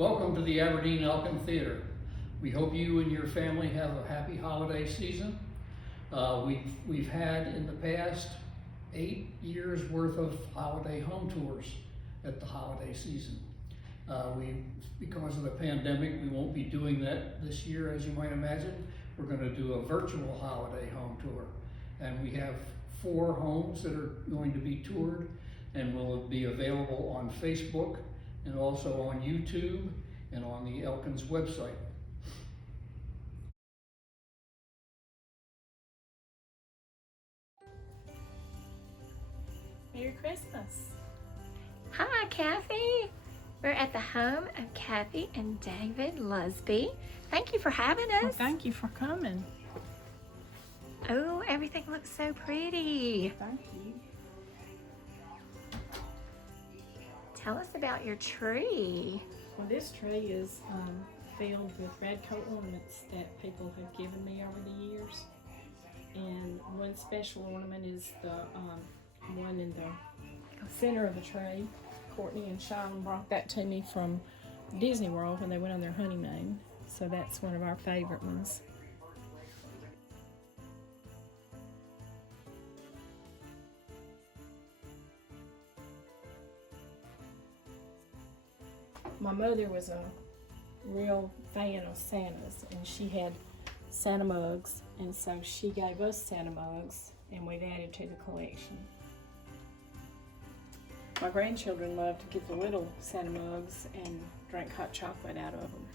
Welcome to the Aberdeen Elkin Theater. We hope you and your family have a happy holiday season. We've had in the past 8 years worth of holiday home tours at the holiday season. Because of the pandemic, we won't be doing that this year, as you might imagine. We're going to do a virtual holiday home tour. And we have 4 homes that are going to be toured and will be available on Facebook and also on YouTube and on the Elkins website. Merry Christmas. Hi, Kathy. We're at the home of Kathy and David Lusby. Thank you for having us. Well, thank you for coming. Oh, everything looks so pretty. Thank you. Tell us about your tree. Well, this tree is filled with red coat ornaments that people have given me over the years. And one special ornament is the one in the center of the tree. Courtney and Sean brought that to me from Disney World when they went on their honeymoon. So that's one of our favorite ones. My mother was a real fan of Santas, and she had Santa mugs, and so she gave us Santa mugs, and we've added to the collection. My grandchildren love to get the little Santa mugs and drink hot chocolate out of them.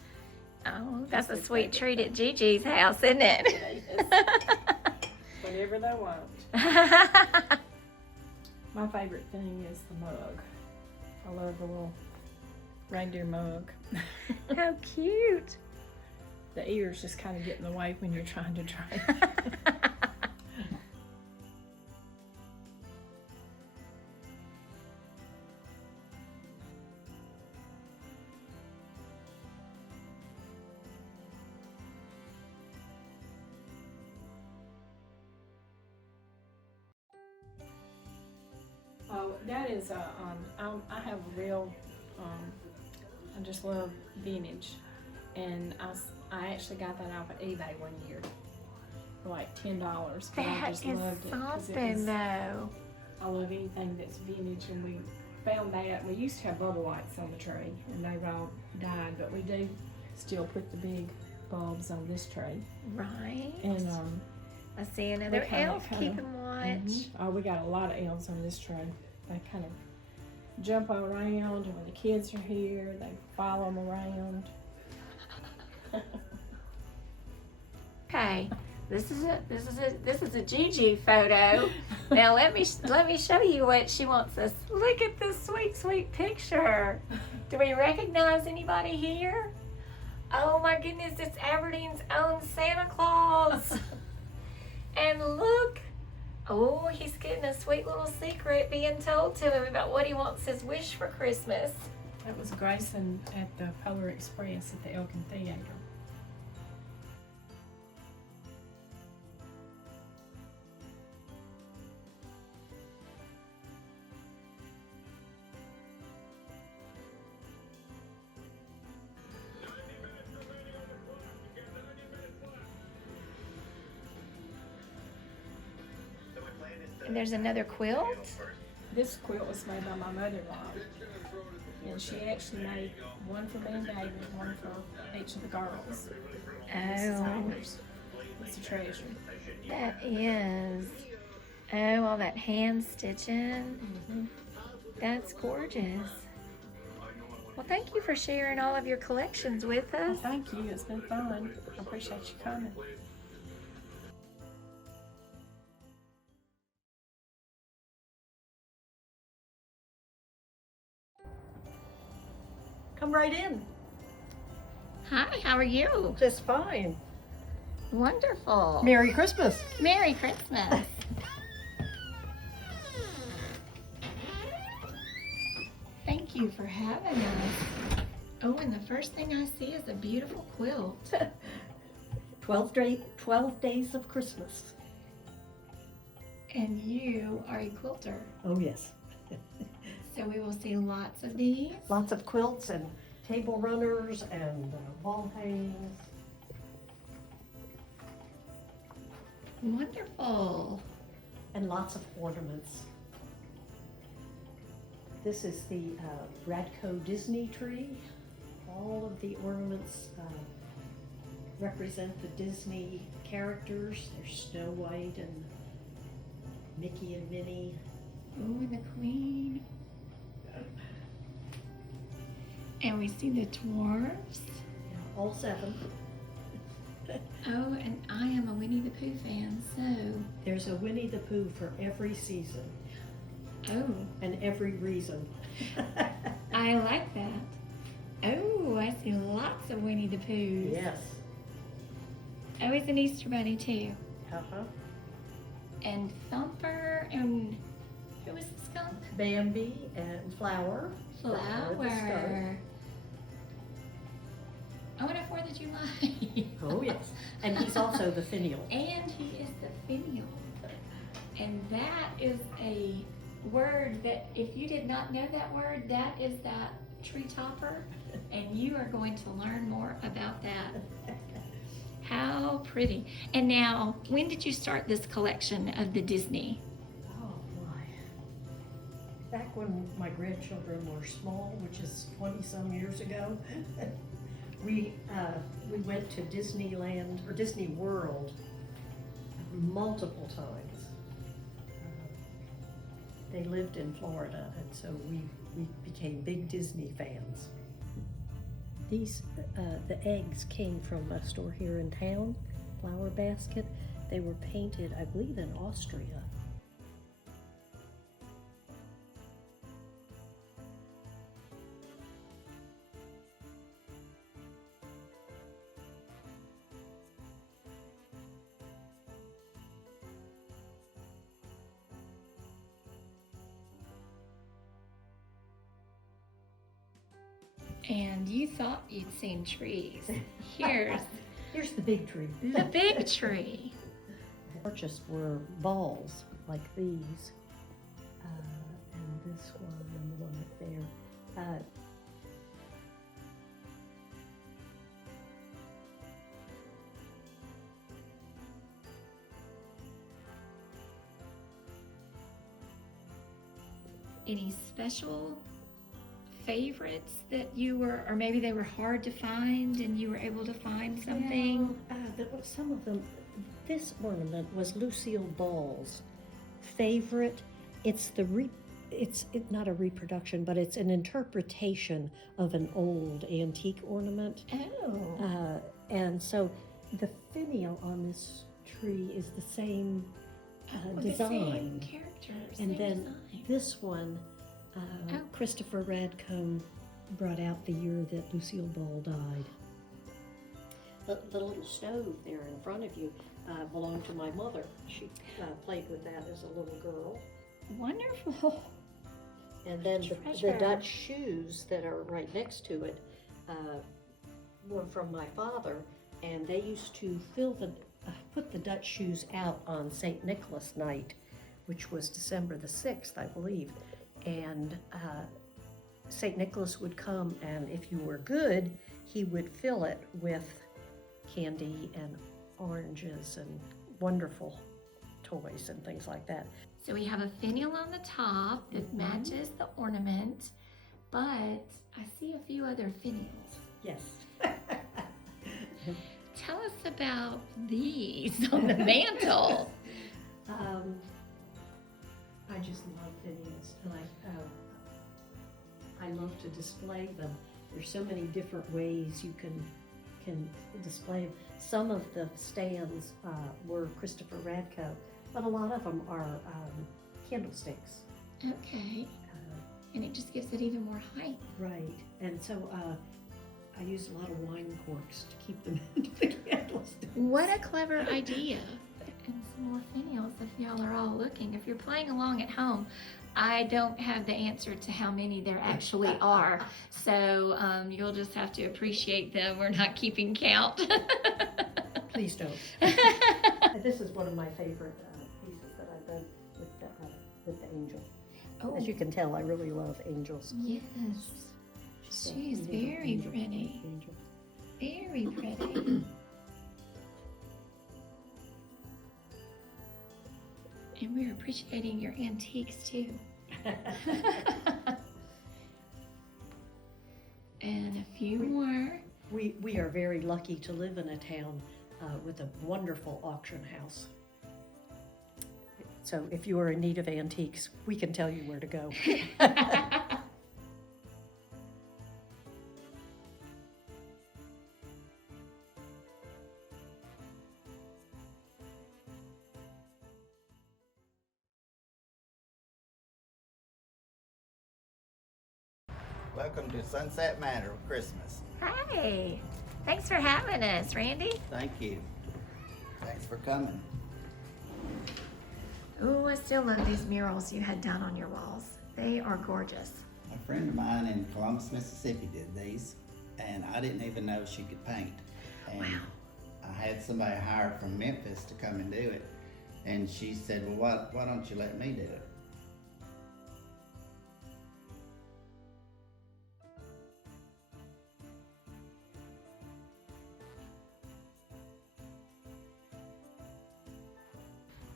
Oh, that's a sweet treat at Gigi's house, isn't it? Whatever they want. My favorite thing is the mug. I love the little reindeer mug. How cute. The ears just kind of get in the way when you're trying to drink. Oh, that is I have a real, I just love vintage, and I actually got that off of eBay one year for like $10. But I That just is loved it 'cause something, though. I love anything that's vintage, and we found that we used to have bubble lights on the tree, and they've all died, but we do still put the big bulbs on this tree. Right. And I see another they kinda- elf keeping watch. Oh, we got a lot of elves on this tree. They kind of jump around, and when the kids are here, they follow them around. Okay, this is a Gigi photo. Now let me show you what she wants us. Look at this sweet picture. Do we recognize anybody here? Oh my goodness, it's Aberdeen's own Santa Claus. And look, oh, he's getting a sweet little secret being told to him about what he wants his wish for Christmas. That was Grayson at the Polar Express at the Elkin Theater. And there's another quilt. This quilt was made by my mother-in-law, and she actually made one for me and David, one for each of the girls. This is Oh, ours. It's a treasure. that is. Oh, all that hand stitching. Mm-hmm. That's gorgeous. Well, thank you for sharing all of your collections with Well, us. thank you. It's been fun. I appreciate you coming. Come right in. Hi, how are you? Just fine. Wonderful. Merry Christmas. Merry Christmas. Thank you for having us. Oh, and the first thing I see is a beautiful quilt. 12 days of Christmas. And you are a quilter. Oh yes. So we will see lots of these. Lots of quilts and table runners and wall hangings. Wonderful. And lots of ornaments. This is the Radco Disney tree. All of the ornaments represent the Disney characters. There's Snow White and Mickey and Minnie. Oh, and the Queen. And we see the dwarfs. Yeah, all 7. Oh, and I am a Winnie the Pooh fan, so. There's a Winnie the Pooh for every season Oh, and every reason. I like that. Oh, I see lots of Winnie the Poohs. Yes. Oh, it's an Easter Bunny too. Uh-huh. And Thumper, and who was the skunk? Bambi and Flower. the skunk. Flower. Oh, and a 4th of July. Oh, yes. And he's also the finial. And he is the finial. And that is a word that, if you did not know that word, that is that tree topper. And you are going to learn more about that. How pretty. And now, when did you start this collection of the Disney? Oh, my. Back when my grandchildren were small, which is 20-some years ago, we went to Disneyland, or Disney World, multiple times. They lived in Florida, and so we became big Disney fans. These, the eggs came from a store here in town, Flower Basket. They were painted, I believe, in Austria. And you thought you'd seen trees. Here's Here's the big tree. the big tree. Purchased were balls like these, and this one and the one up there. Any special favorites that you were, or maybe they were hard to find and you were able to find something? There were some of them. This ornament was Lucille Ball's favorite. It's it's not a reproduction, but it's an interpretation of an old antique ornament. Oh. And so the finial on this tree is the same design. The same characters. And same then design. this one, Oh. Christopher Radcombe brought out the year that Lucille Ball died. The little stove there in front of you belonged to my mother. She played with that as a little girl. Wonderful. And then the Treasure. Dutch shoes that are right next to it were from my father, and they used to put the Dutch shoes out on St. Nicholas night, which was December the 6th, I believe. And St. Nicholas would come, and if you were good, he would fill it with candy and oranges and wonderful toys and things like that. So we have a finial on the top that matches the ornament, but I see a few other finials. Yes. Tell us about these on the mantle. I just love finials, and I love to display them. There's so many different ways you can display them. Some of the stands were Christopher Radco, but a lot of them are candlesticks. Okay. And it just gives it even more height. Right, and so I use a lot of wine corks to keep them into the candlesticks. What a clever idea. And some more finials if y'all are all looking. If you're playing along at home, I don't have the answer to how many there actually are. So you'll just have to appreciate them. We're not keeping count. Please don't. This is one of my favorite pieces that I've done with the angel. Oh, As you can tell, I really love angels. yes. She's She's very pretty. Very pretty. And we're appreciating your antiques too. And a few more. We are very lucky to live in a town with a wonderful auction house. So if you are in need of antiques, we can tell you where to go. Welcome to Sunset Manor with Christmas. Hi. Thanks for having us, Randy. Thank you. Thanks for coming. Oh, I still love these murals you had done on your walls. They are gorgeous. A friend of mine in Columbus, Mississippi did these, and I didn't even know she could paint. And Wow. I had somebody hired from Memphis to come and do it, and she said, well, why don't you let me do it?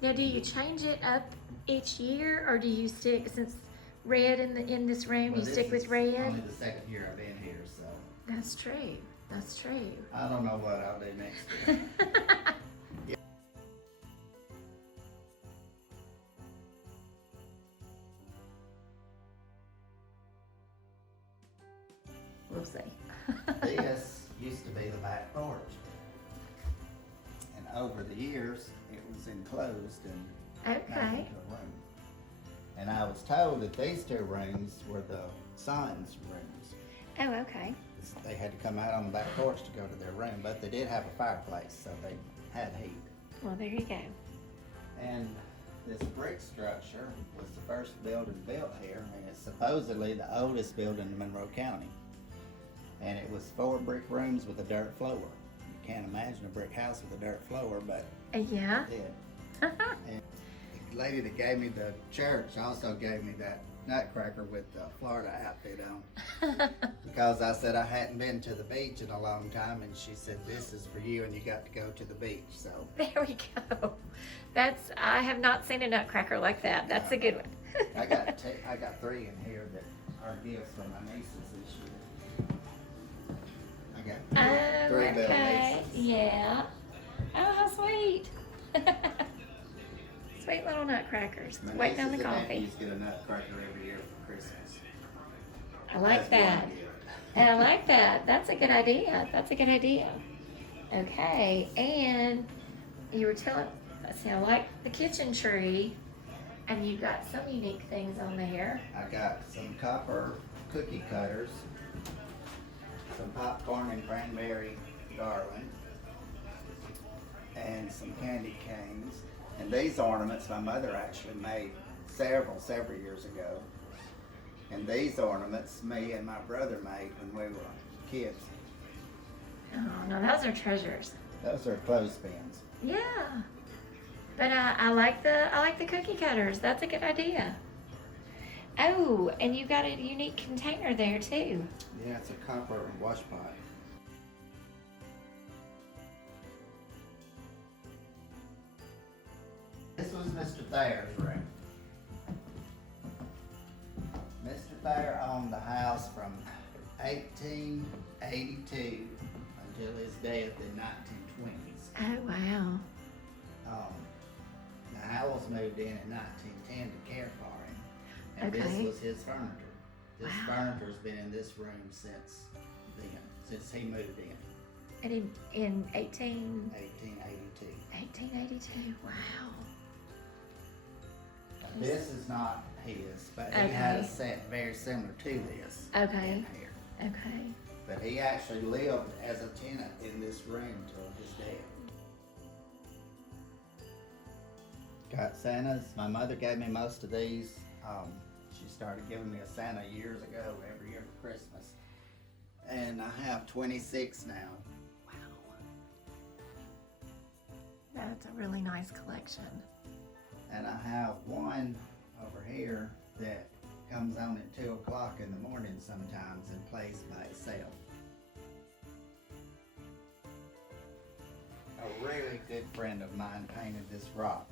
Now, do you change it up each year, or do you stick, since red in this room, Well, you this stick with is red? only the second year I've been here, so That's true. That's true. I don't know what I'll do next year. We'll see. This used to be the back porch. And over the years, it was enclosed and made Okay. into a room. And I was told that these two rooms were the son's rooms. Oh, okay. They had to come out on the back porch to go to their room, but they did have a fireplace, so they had heat. Well, there you go. And this brick structure was the first building built here, and it's supposedly the oldest building in Monroe County. And it was 4 brick rooms with a dirt floor. You can't imagine a brick house with a dirt floor, but Yeah. it did. And the lady that gave me the church also gave me that nutcracker with the Florida outfit on. Because I said I hadn't been to the beach in a long time, and she said, this is for you and you got to go to the beach, so. There we go. I have not seen a nutcracker like that. That's a good one. I got 3 in here that are gifts from my nieces this year. I got 3 little Okay. nieces. Yeah. Oh, how sweet. Sweet little nutcrackers. My Waiting on the nieces and coffee. nephews get a nutcracker every year for Christmas. I like That's that. one gift. I like that. That's a good idea. That's a good idea. Okay, and you were telling, let's see, I like the kitchen tree, and you got some unique things on there. I got some copper cookie cutters, some popcorn and cranberry garland, and some candy canes. And these ornaments my mother actually made several years ago. And these ornaments me and my brother made when we were kids. Oh, no, those are treasures. Those are clothespins. Yeah, but I like the cookie cutters. That's a good idea. Oh, and you got a unique container there too. Yeah, it's a copper wash pot. This was Mr. Thayer's room. Mr. Thayer owned the house from 1882 until his death in 1920s. Oh, wow. The Howells moved in 1910 to care for him, and Okay. this was his furniture. This Wow. furniture's been in this room since then, since he moved in, And in 1882. 1882, wow. This is not his, but he had a Okay. set very similar to this Okay. in here. Okay. But he actually lived as a tenant in this room till his death. Got Santas. My mother gave me most of these. She started giving me a Santa years ago, every year for Christmas. And I have 26 now. Wow. That's a really nice collection. And I have one over here that comes on at 2 o'clock in the morning sometimes and plays by itself. A really good friend of mine painted this rock.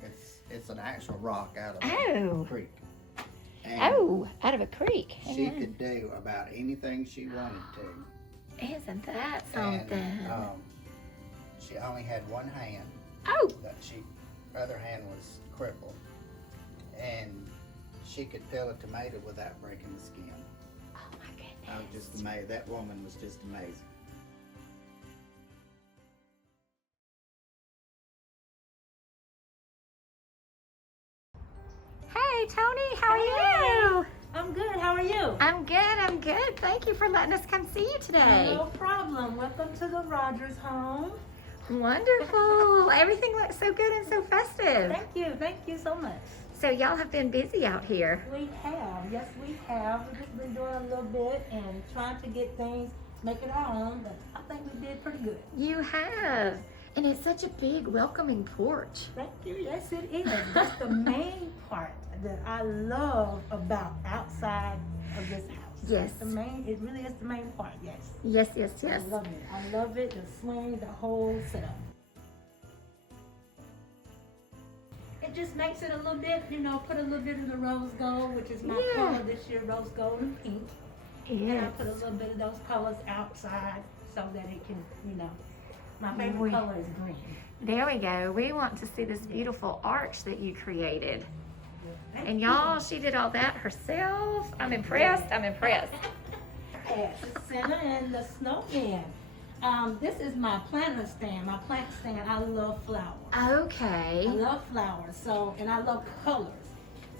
It's an actual rock out of Oh. a creek. And Out of a creek. she could do about anything she wanted to. Isn't that something? And she only had one hand. Oh. That other hand was crippled. And she could peel a tomato without breaking the skin. Oh my goodness. I was just amazed. That woman was just amazing. Hey, Tony, how are you? I'm good. How are you? I'm good. Thank you for letting us come see you today. No problem. Welcome to the Rogers home. Wonderful. Everything looks so good and so festive. Thank you. Thank you so much. So y'all have been busy out here. We have. Yes, we have. We've just been doing a little bit and trying to get things, make it our own, but I think we did pretty good. You have. And it's such a big welcoming porch. Thank you. Yes, it is. That's the main part that I love about outside of this house. Yes. It really is the main part, yes. Yes. I love it. I love it, the swing, the whole setup. It just makes it a little bit, put a little bit of the rose gold, which is my color this year, rose gold and pink. And I Yes. put a little bit of those colors outside so that it can, my favorite color is green. There we go. We want to see this beautiful arch that you created. Thank And you. y'all, she did all that herself. I'm impressed. Yes, the Santa and the snowman. This is my planter stand, my plant stand. I love flowers. Okay. I love flowers, and I love colors.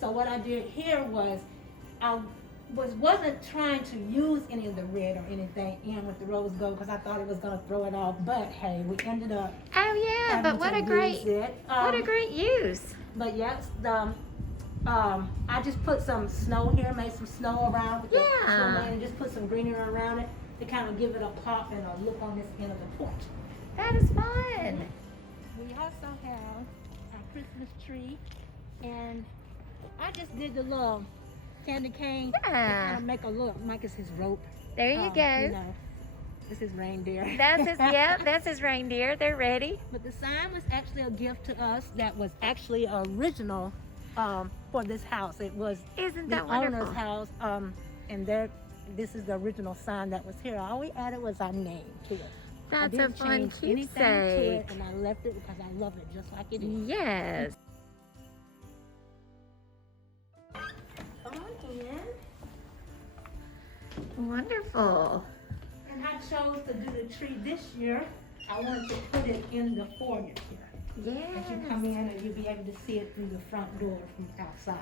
So what I did here was, I wasn't trying to use any of the red or anything in with the rose gold because I thought it was gonna throw it off. But hey, we ended up. Oh yeah, having but what to a great, use it. what a great use. But yes, I just put some snow here, made some snow around with the Yeah. snowman, and just put some greenery around it to kind of give it a pop and a look on this end of the porch. That is fun. We also have our Christmas tree, and I just did the little candy cane to Yeah. kind of make a look. Mike is his rope. There you go. This is reindeer. That's his reindeer. They're ready. But the sign was actually a gift to us that was actually original for this house. It was Isn't the that wonderful? owner's house, and this is the original sign that was here. All we added was our name to it. I That's a didn't fun change anything to it, keepsake. and I left it because I love it just like it is. Yes. Come on in. Wonderful. And I chose to do the tree this year. I wanted to put it in the foyer here. As you come Yes. in and you'll be able to see it through the front door from outside.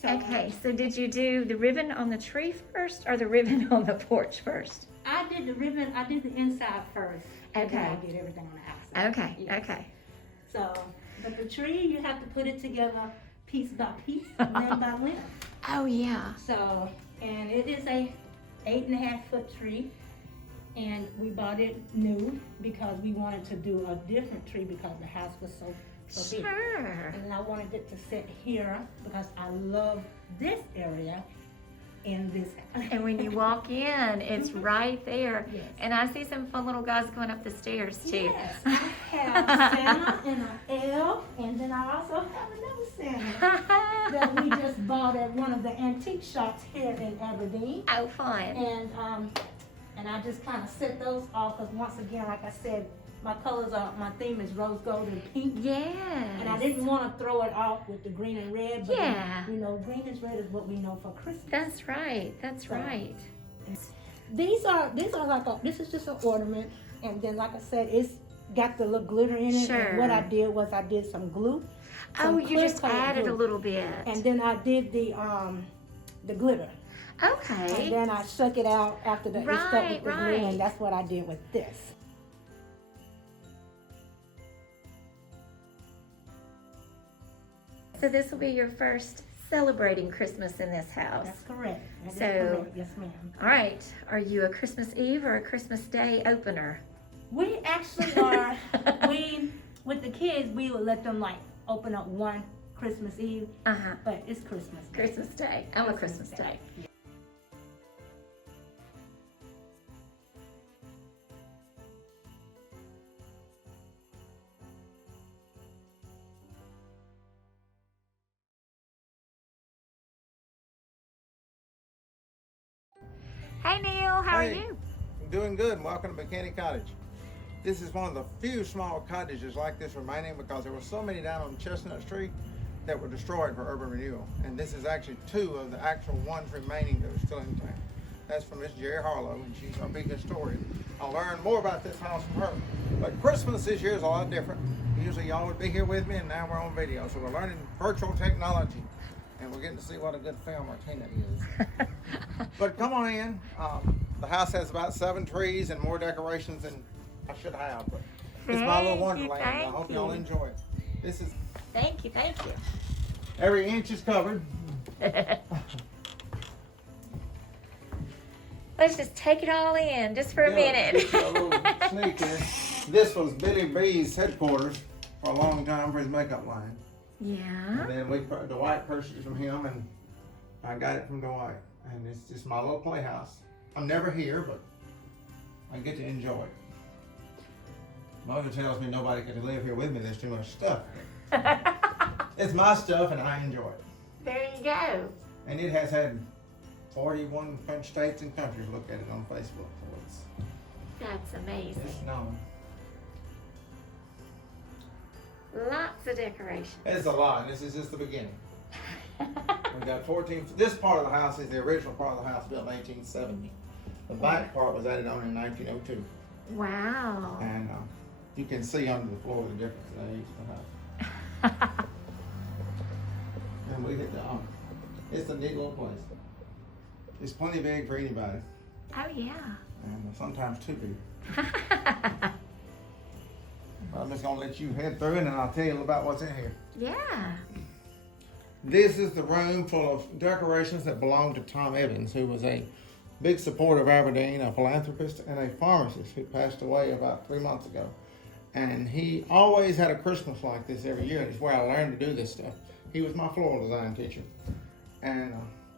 So, Okay, so did you do the ribbon on the tree first or the ribbon on the porch first? I did the ribbon, I did the inside first. And then I Okay. did everything on the outside. Okay, Yes. okay. So, but the tree, you have to put it together piece by piece, limb by limb. Oh yeah. So, and it is a 8.5-foot tree. And we bought it new because we wanted to do a different tree because the house was so big. Sure. And I wanted it to sit here because I love this area in this house. And when you walk in, it's right there. Yes. And I see some fun little guys going up the stairs too. Yes, I have Santa and an elf, and then I also have another Santa that we just bought at one of the antique shops here in Aberdeen. Oh, fun. And I just kind of set those off because once again, like I said, my theme is rose gold and pink. Yes. And I didn't want to throw it off with the green and red, but Yeah. green and red is what we know for Christmas. That's right. That's right. This is just an ornament, and then like I said, it's got the little glitter in it. Sure. And what I did was I did some glue. Oh, some you clear just colored added a glue. little bit. And then I did the glitter. And Okay. then I shook it out after it stuck Right, with the glue, right. and that's what I did with this. So this will be your first celebrating Christmas in this house. That's correct. That is So- correct. Yes, ma'am. All right. Are you a Christmas Eve or a Christmas Day opener? We actually are. With the kids, we would let them like open up one Christmas Eve, Uh-huh. but it's Christmas Day. Christmas Day. I love Christmas Day. Hey Neil, how are Hey. you? Doing good. Welcome to McKinney Cottage. This is one of the few small cottages like this remaining because there were so many down on Chestnut Street that were destroyed for urban renewal. And this is actually 2 of the actual ones remaining that are still in town. That's from Miss Jerry Harlow, and she's our big historian. I'll learn more about this house from her. But Christmas this year is a lot different. Usually y'all would be here with me, and now we're on video. So we're learning virtual technology, and we're getting to see what a good film Martina is. But come on in. The house has about 7 trees and more decorations than I should have. But it's my little wonderland. I hope y'all enjoy it. This is Thank you. every inch is covered. Let's just take it all in just for a Yeah, minute. get you a little sneak in. This was Billy B's headquarters for a long time for his makeup line. Yeah. And then Dwight purchased it from him, and I got it from Dwight. And it's just my little playhouse. I'm never here, but I get to enjoy it. Mother tells me nobody can live here with me. There's too much stuff. It's my stuff, and I enjoy it. There you go. And it has had 41 states and countries look at it on Facebook. So That's amazing. it's known. Lots of decorations. It's a lot, and this is just the beginning. We've got 14. This part of the house is the original part of the house built in 1870. The back part was added on in 1902. Wow. And you can see under the floor the difference in the age of the house. And we get it's a neat little place. It's plenty big for anybody, Oh yeah. and sometimes too big. I'm just gonna let you head through it, and I'll tell you about what's in here. Yeah. This is the room full of decorations that belonged to Tom Evans, who was a big supporter of Aberdeen, a philanthropist, and a pharmacist who passed away about 3 months ago. And he always had a Christmas like this every year, and it's where I learned to do this stuff. He was my floral design teacher. And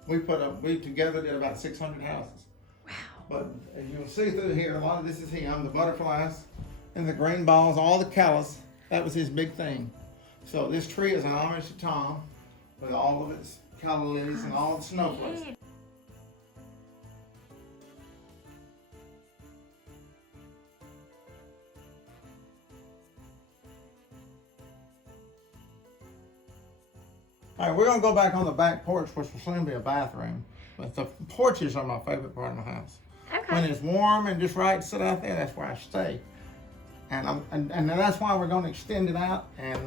we together did about 600 houses. Wow. But as you'll see through here, a lot of this is him, the butterflies and the green balls, all the callus. That was his big thing. So this tree is an homage to Tom, with all of its calla lilies and all the snowflakes. All right, we're gonna go back on the back porch, which will soon be a bathroom. But the porches are my favorite part of the house. When Okay. it's warm and just right to sit out there, that's where I stay. And that's why we're gonna extend it out. And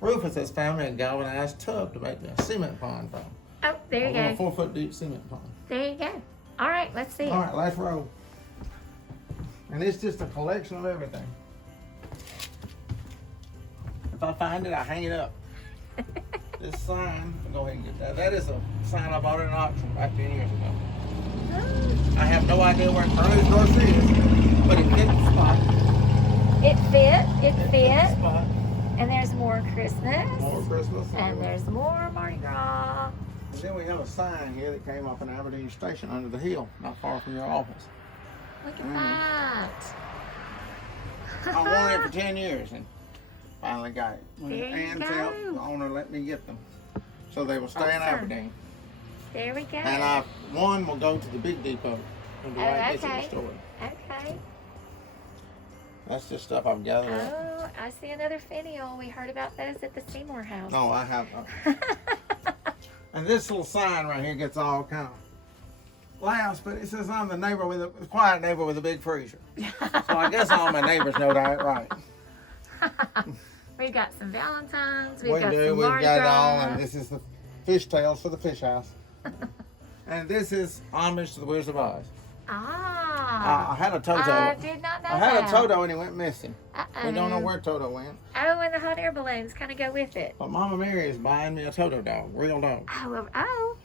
Rufus has found me a galvanized tub to make a cement pond from. Oh, there A you little go. 4-foot deep cement pond. There you go. All right, let's see All it. right, last row. And it's just a collection of everything. If I find it, I hang it up. This sign, go ahead and get that. That is a sign I bought at an auction back 10 years ago. I have no idea where Curly's Grocery is, but it fits the spot. It fit. It Fits the fit. spot. And there's more Christmas. More Christmas. And there's more Mardi Gras. And then we have a sign here that came off an Aberdeen station under the hill, not far from your office. Look at that. I wanted it for 10 years and finally got it. When There you Ann's go. out, the owner let me get them. So they will stay in Awesome. Aberdeen. There we go. And one will go to the big depot and Oh, Dwight gets it okay. restored. Okay. That's just stuff I've gathered up. Oh, I see another finial. We heard about those at the Seymour house. No, I have. And this little sign right here gets all kind of laughs, but it says I'm the neighbor with a quiet neighbor with a big freezer. So I guess all my neighbors know that, right? We've got some Valentines. We've We got do. some We've Mardi got it Gras. all, and this is the fish tails for the fish house. And this is homage to the Wizard of Oz. I had a Toto. I did not know I had that. a Toto and he went missing. Uh-oh. We don't know where Toto went. Oh, and the hot air balloons kind of go with it. But Mama Mary is buying me a Toto dog, real dog. Oh,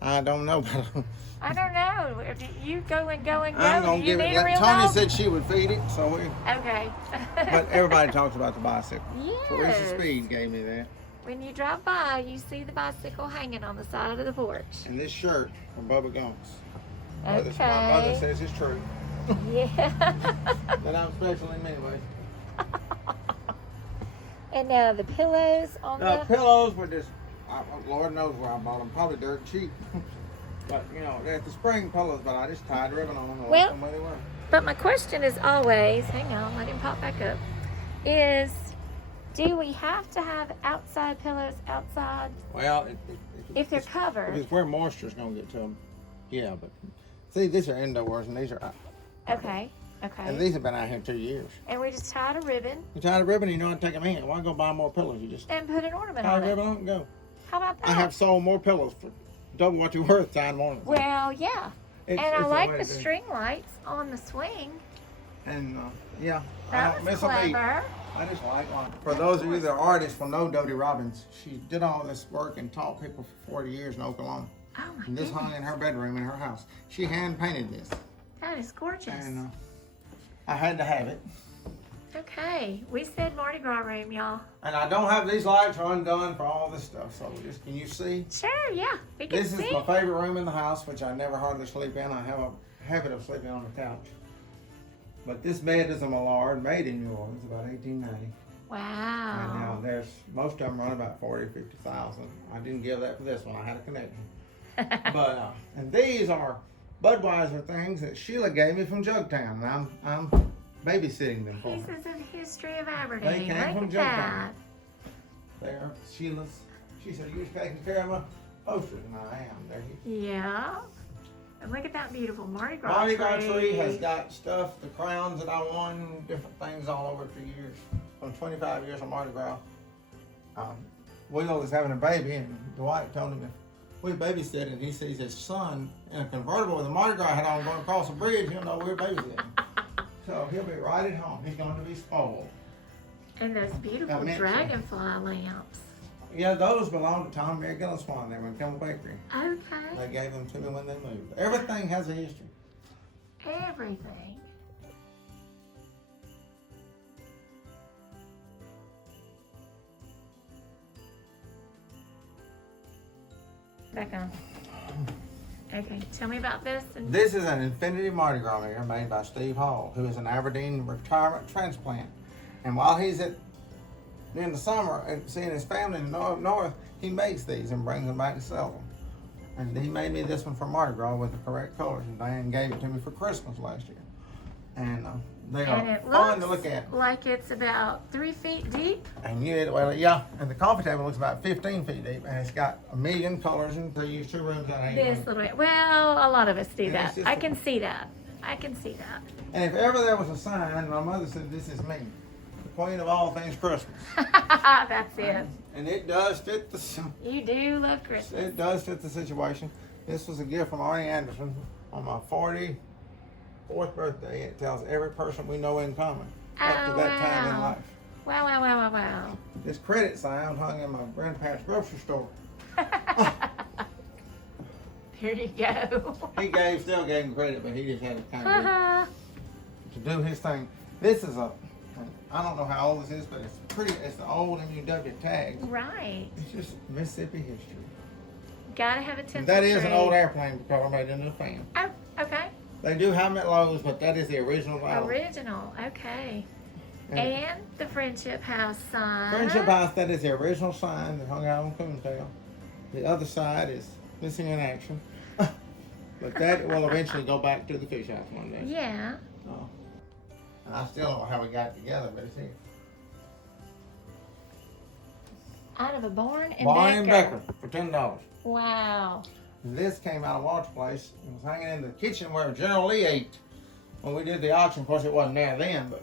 I don't know, but I don't know. You go and go and go. I'm Do gonna you give it. need a real Tony dog? said she would feed it, so we. Okay. But everybody talks about the bicycle. Yes. Teresa Speed gave me that. when you drive by, you see the bicycle hanging on the side of the porch. And this shirt from Bubba Gomes. My mother Okay. says it's true. Yeah. That I'm special in many ways. And now the pillows on The the. pillows were just, Lord knows where I bought them. Probably dirt cheap. But, you know, they're the spring pillows, but I just tied ribbon on them and Well- left them where they were. But my question is always, hang on, let him pop back up, is do we have to have outside pillows outside Well, if they're covered? If it's where moisture's going to get to them, yeah. But see, these are indoors and these are out. Okay, And okay. these have been out here 2 years. And we just tied a ribbon You tie the ribbon, you know how to take them in. Why go buy more pillows? You just and put an ornament tie on the it. ribbon on and go. How about that? I have sold more pillows for double what you're worth tying one. Well, yeah. It's- And I it's a like way the to do it. string lights on the swing. And yeah, I That don't was miss a beat. clever. I just like one. For those of you that are artists will know Dodie Robbins, she did all this work and taught people for 40 years in Oklahoma. Oh my And this hung in goodness. her bedroom in her house. She hand painted this, That is gorgeous. and I had to have it. Okay, we said Mardi Gras room, y'all. And I don't have these lights undone for all this stuff. So just can you see? Sure, yeah, we can This is see. my favorite room in the house, which I never hardly sleep in. I have a habit of sleeping on the couch. But this bed is a Millard, made in New Orleans, about 1890. And now Wow. there's, most of them run about 40, 50,000. I didn't give that for this one, I had a connection. But, and these are Budweiser things that Sheila gave me from Jugtown. And I'm babysitting them for her. Pieces of history of Aberdeen. came Look from at Jugtown. that. They're Sheila's. She said, you was taking care of my posters, and I am. They're here. Yeah. And look at that beautiful Mardi Gras Mardi Gras tree has got stuff, the crowns that I won, different things all over it for years. From 25 years of Mardi Gras. Will is having a baby, and Dwight told him if we babysit and he sees his son in a convertible with a Mardi Gras hat on going across the bridge, he'll know we're babysitting. So he'll be right at home. He's going to be spoiled. And those beautiful mint dragonfly lamps. Yeah, those belong to Tom Mary Gillespie there in Kimmel Bakery. Okay. They gave them to me when they moved. Everything has a history. Everything. Back on. Okay, tell me about this. And This is an Infinity Mardi Gras mirror made by Steve Hall, who is an Aberdeen retirement transplant. And while he's in the summer and seeing his family in the north, he makes these and brings them back and sells them. And he made me this one for Mardi Gras with the correct colors. And Diane gave it to me for Christmas last year. And they and are it fun to looks look at. like it's about 3 feet deep. And yeah, and the coffee table looks about 15 feet deep, and it's got a million colors, and they use 2 rooms out of 8 This rooms. little, well, a lot of us do And that. it's just I a- can see that. I can see that. And if ever there was a sign, my mother said, "This is me, the queen of all things Christmas." That's it. And it does fit You do love Christmas. it does fit the situation. This was a gift from Arnie Anderson on my 44th birthday. It tells every person we know in common up to that time in wow. life. Wow, wow, wow, wow, wow. This credit sign hung in my grandparents' grocery store. There you go. He still gave him credit, but he just had to kind of Uh-huh. to do his thing. This is I don't know how old this is, but it's pretty. It's the old MUW tags. Right. It's just Mississippi history. Gotta have a tinsel That is tree. an old airplane propeller made into a fan. Oh, okay. They do have them at Lowe's, but that is the original valve. Original. Okay. And And the Friendship House sign. Friendship House, that is the original sign that hung out on Coontail. The other side is missing in action. But that will eventually go back to the fish house one day. Yeah. Oh. And I still don't know how we got it together, but it's here. Out of a barn and Barney Becker. Becker for $10. Wow. This came out of Walter's place. It was hanging in the kitchen where General Lee ate when we did the auction. Of course, it wasn't there then, but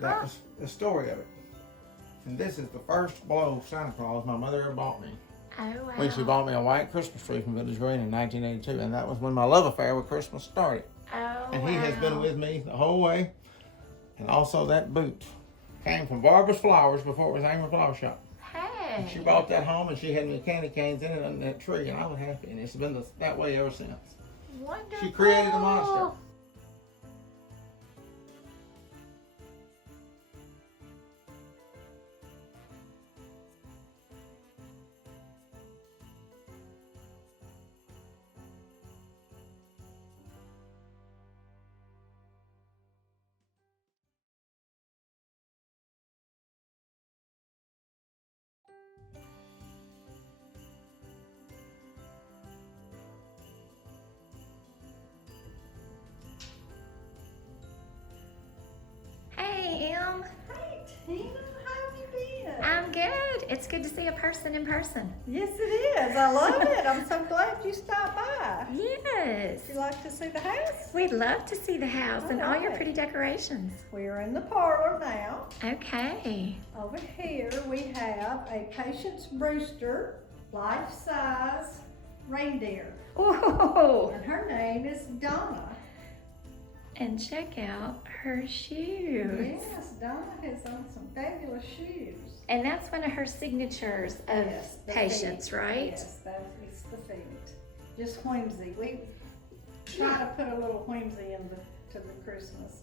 that was the story of it. And this is the first blow of Santa Claus my mother ever bought me. Oh, wow. When she bought me a white Christmas tree from Village Green in 1982, and that was when my love affair with Christmas started. Oh, And he has been wow. with me the whole way. And also that boot came from Barbara's Flowers before it was Amber Flower Shop. Hey. And she brought that home, and she had me candy canes in it under that tree, and I was happy. And it's been that way ever since. Wonderful. She created a monster. It's good to see a person in person. Yes, it is. I love it. I'm so glad you stopped by. Yes. Would you like to see the house? We'd love to see the house and all your Alright. pretty decorations. We're in the parlor now. Okay. Over here we have a Patience Brewster life-size reindeer. Oh, And her name is Donna. and check out her shoes. Yes, Donna has on some fabulous shoes. And that's one of her signatures of Yes, the Patience, feet. right? Yes, it's the feet. Just whimsy. We try to put a little whimsy into the Christmas.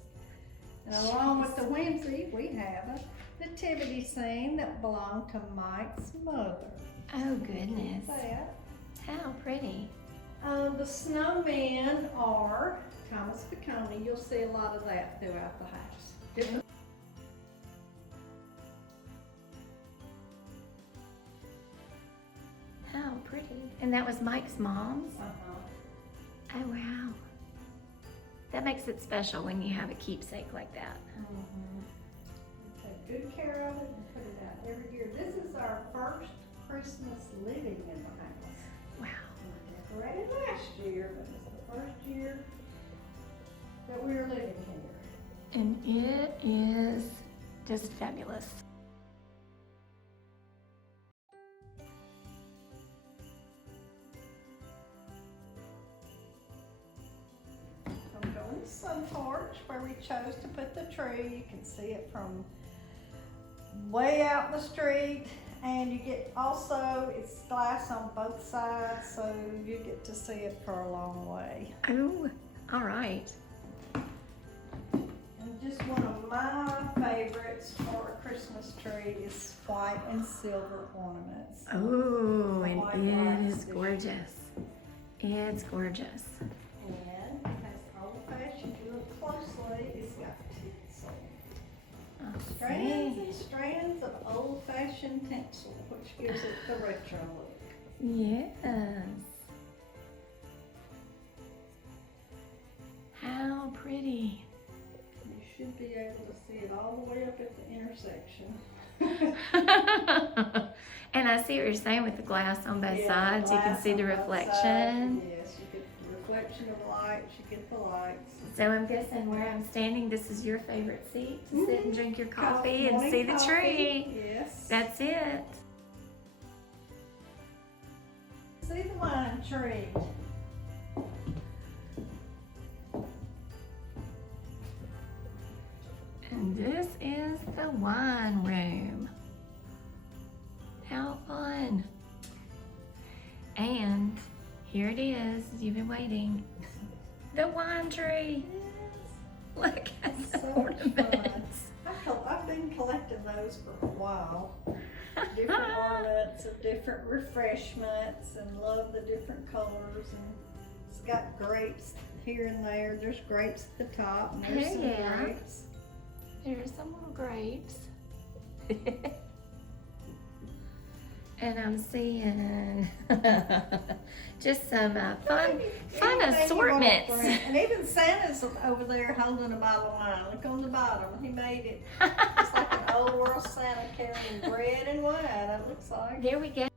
And along with the whimsy, we have a nativity scene that belonged to Mike's mother. Oh, goodness. That. How pretty. The snowmen are Thomas Piccone. You'll see a lot of that throughout the house. Different. How pretty. And that was Mike's mom's? Uh-huh. Oh, wow. That makes it special when you have a keepsake like that. We take good care of it and put it out every year. This is our first Christmas living in the house. Wow. We decorated last year, but it's the first year that we are living here. And it is just fabulous. I'm going to sun porch where we chose to put the tree. You can see it from way out in the street, and you get also it's glass on both sides, so you get to see it for a long way. Oh, all right. And just one of my favorites for a Christmas tree is white and silver ornaments. Oh, and White it lights is this gorgeous. It's gorgeous. And it has old fashioned, if you look closely, it's got tinsel. I'll Strands see. and strands of old fashioned tinsel, which gives it the retro look. Yes. How pretty. You should be able to see it all the way up at the intersection. And I see what you're saying with the glass on both Yeah, sides. You can glass see on the both reflection. sides. Yes, you get the reflection of lights, you get the lights. So I'm guessing where I'm standing, this is your favorite seat to sit and drink your coffee and Morning see the coffee. tree. Yes. That's it. See the wine tree. And this is the wine room. How fun. And here it is, you've been waiting. The wine tree. Look at the So much ornaments. I've been collecting those for a while. Different ornaments and different refreshments, and love the different colors. And it's got grapes here and there. There's grapes at the top, and there's Oh, some yeah. grapes. There's some little grapes. And I'm seeing just some fun Anything you wanna assortments. bring. And even Santa's over there holding a bottle of wine. Look on the bottom. He made it. It's like an old world Santa carrying bread and wine, it looks like. There we go.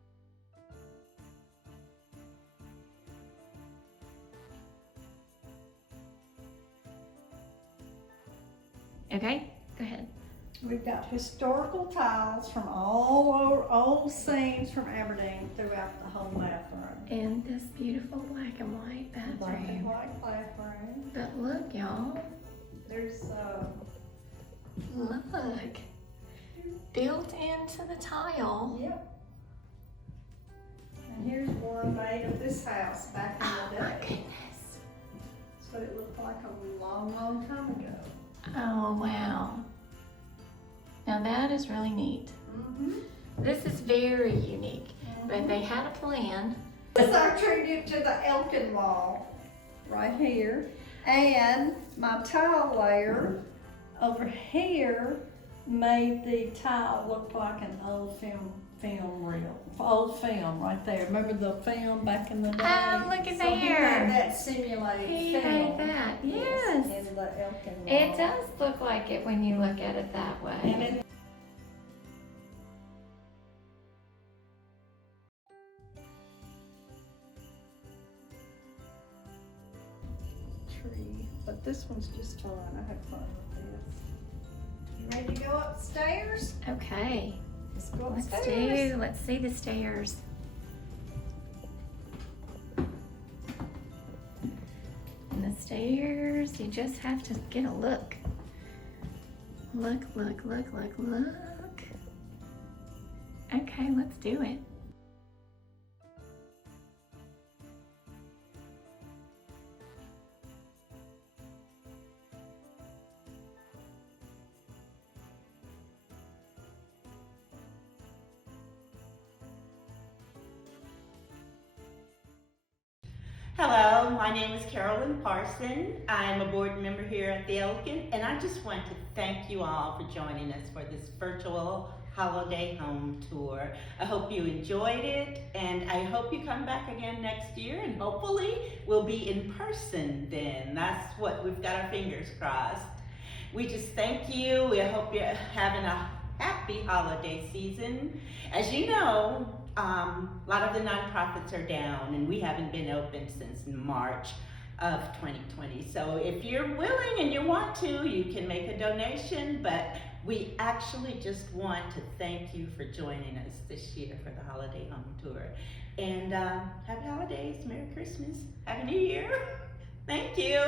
Okay, go ahead. We've got historical tiles from all over, old scenes from Aberdeen throughout the whole bathroom. And this beautiful black and white Black and bathroom. white bathroom. But look, y'all. There's, Look. Built into the tile. yep. And here's one made of this house back in Oh the my day. goodness. That's what it looked like a long, long time ago. Oh, wow. Now that is really neat. Mm-hmm. This is very unique, but they had a plan. This is our tribute to the Elkin Wall, right here. And my tile layer over here made the tile look like an old film reel. Old film right there. Remember the film back in the day? Oh, look at So he there. made that simulated He film. made that, yes. In the Elkin Wall. It does look like it when you look at it that And way. tree, but this one's just fun. I had fun with this. You ready to go upstairs? Okay, Let's go let's upstairs. let's see the stairs. And the stairs, you just have to get a look. Look, look, look, look, look. Okay, let's do it. Hello, my name is Carolyn Parson. I'm a board member here at the Elkin, and I just want to thank you all for joining us for this virtual holiday home tour. I hope you enjoyed it, and I hope you come back again next year, and hopefully we'll be in person then. That's what we've got our fingers crossed. We just thank you. We hope you're having a happy holiday season. As you know, a lot of the nonprofits are down, and we haven't been open since March of 2020. So if you're willing and you want to, you can make a donation, but we actually just want to thank you for joining us this year for the holiday home tour. And happy holidays, Merry Christmas, Happy New Year. Thank you.